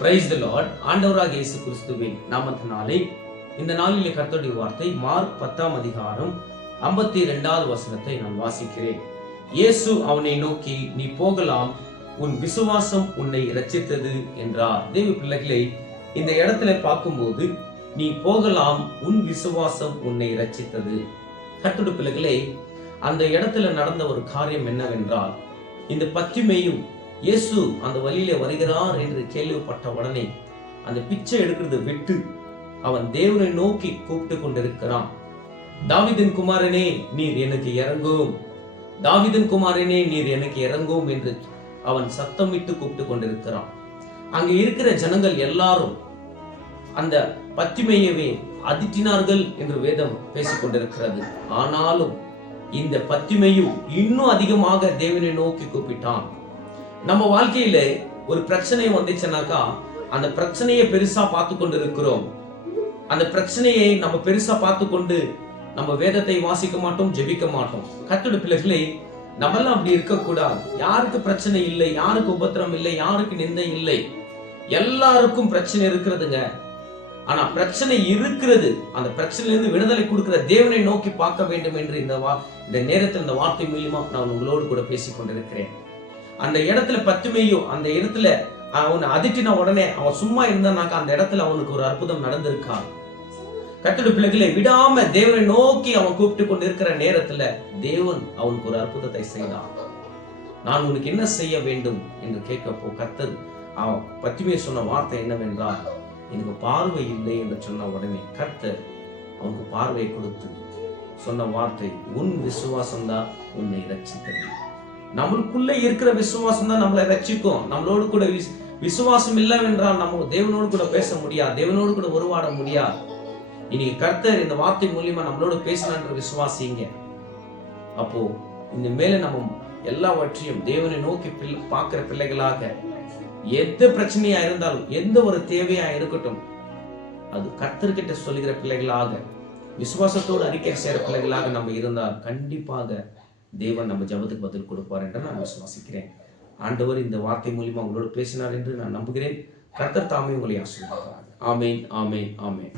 Praise the Lord ஆண்டவராக இயேசு கிறிஸ்துவின் நாமத்தினாலே இந்த நாளிலே கர்த்தருடைய வார்த்தை மார்க் பத்தாம் அதிகாரம் ஐம்பத்தி இரண்டாவது வசனத்தை நான் வாசிக்கிறேன். இயேசு அவனை நோக்கி நீ போகலாம் உன் விசுவாசம் உன்னை இரட்சித்தது என்றார். தேவி பிள்ளைகளை இந்த இடத்துல பார்க்கும்போது நீ போகலாம் உன் விசுவாசம் உன்னை இரட்சித்தது. கட்டுடு பிள்ளைகளே அந்த இடத்துல நடந்த ஒரு காரியம் என்னவென்றால் இந்த பத்திமையும் இயேசு அந்த வழியில வருகிறார் என்று கேள்விப்பட்ட உடனே அந்த பிச்சை எடுக்கிறது விட்டு அவன் தேவனை நோக்கி கூப்பிட்டு கொண்டிருக்கிறான். தாவிதன் குமாரனே நீர் எனக்கு இறங்கும். தாவிதன் குமாரனே நீர் எனக்கு இறங்கும் என்று அவன் சத்தமிட்டு கூப்பிட்டு கொண்டிருக்கிறான். அங்க இருக்கிற ஜனங்கள் எல்லாரும் அந்த பத்திமையவே அதிட்டினார்கள் என்று வேதம் பேசிக்கொண்டிருக்கிறது ஆனாலும் இந்த பத்திமையும் இன்னும் அதிகமாக தேவனை நோக்கி கூப்பிட்டான். நம்ம வாழ்க்கையில ஒரு பிரச்சனை வந்துச்சுனாக்கா அந்த பிரச்சனையை பெருசா பார்த்து கொண்டு இருக்கிறோம் அந்த பிரச்சனையை நம்ம பெருசா பார்த்து கொண்டு நம்ம வேதத்தை வாசிக்க மாட்டோம் ஜெபிக்க மாட்டோம். கத்தோட பிள்ளைகளை நம்மெல்லாம் அப்படி இருக்கக்கூடாது. யாருக்கு பிரச்சனை இல்லை யாருக்கு உபத்திரம் இல்லை யாருக்கு நிந்தை இல்லை. எல்லாருக்கும் பிரச்சனை இருக்கிறதுங்க. ஆனா பிரச்சனை இருக்கிறது. அந்த பிரச்சனையிலிருந்து விடுதலை கொடுக்கிற தேவனை நோக்கி பார்க்க வேண்டும் என்று இந்த வா இந்த நேரத்தில் இந்த வார்த்தை மூலியமா நான் உங்களோடு கூட பேசிக் கொண்டிருக்கிறேன் அந்த இடத்துல பத்துமையோ அந்த இடத்துல அவனை அதிட்டின உடனே அவன் சும்மா இருந்தானாக்கா அந்த இடத்துல அவனுக்கு ஒரு அற்புதம் நடந்திருக்கா? கட்டட பிள்ளைகளை விடாம தேவனை நோக்கி அவன் கூப்பிட்டு கொண்டு இருக்கிற நேரத்துல தேவன் அவனுக்கு ஒரு அற்புதத்தை செய்தான். நான் உனக்கு என்ன செய்ய வேண்டும் என்று கேட்கப்போ கத்தர் அவன் பத்துமையை சொன்ன வார்த்தை என்னவென்றால் எனக்கு பார்வை இல்லை என்று சொன்ன உடனே கர்த்தர் அவனுக்கு பார்வையை கொடுத்து சொன்ன வார்த்தை உன் விசுவாசம் தான் உன்னை ரட்சித்தது நம்மளுக்குள்ள இருக்கிற விசுவாசம் தான் நம்மளை ரட்சிக்கும். நம்மளோடு கூட விஸ்- விசுவாசம் இல்லவென்றால் நம்ம தேவனோடு கூட பேச முடியாது. தேவனோடு கூட உருவாட முடியாது. இன்னைக்கு கர்த்தர் இந்த வார்த்தை மூலியமா நம்மளோட பேசலான்ற விசுவாசிங்க அப்போ இந்த மேல நம்ம எல்லாவற்றையும் தேவனை நோக்கி பார்க்கிற பிள்ளைகளாக எந்த பிரச்சனையா இருந்தாலும் எந்த ஒரு தேவையா இருக்கட்டும் அது கர்த்தர்கிட்ட சொல்லுகிற பிள்ளைகளாக விசுவாசத்தோடு அறிக்கை செய்கிற பிள்ளைகளாக நம்ம இருந்தால் கண்டிப்பாக தேவன் நம்ம ஜபத்துக்கு பதில் கொடுப்பார் என்று நான் விசுவாசிக்கிறேன். ஆண்டவர் இந்த வார்த்தை மூலியமா உங்களோடு பேசினார் என்று நான் நம்புகிறேன். கர்த்தர் தாமே உங்களை ஆசீர்வதிப்பார் ஆமேன் ஆமேன் ஆமேன்.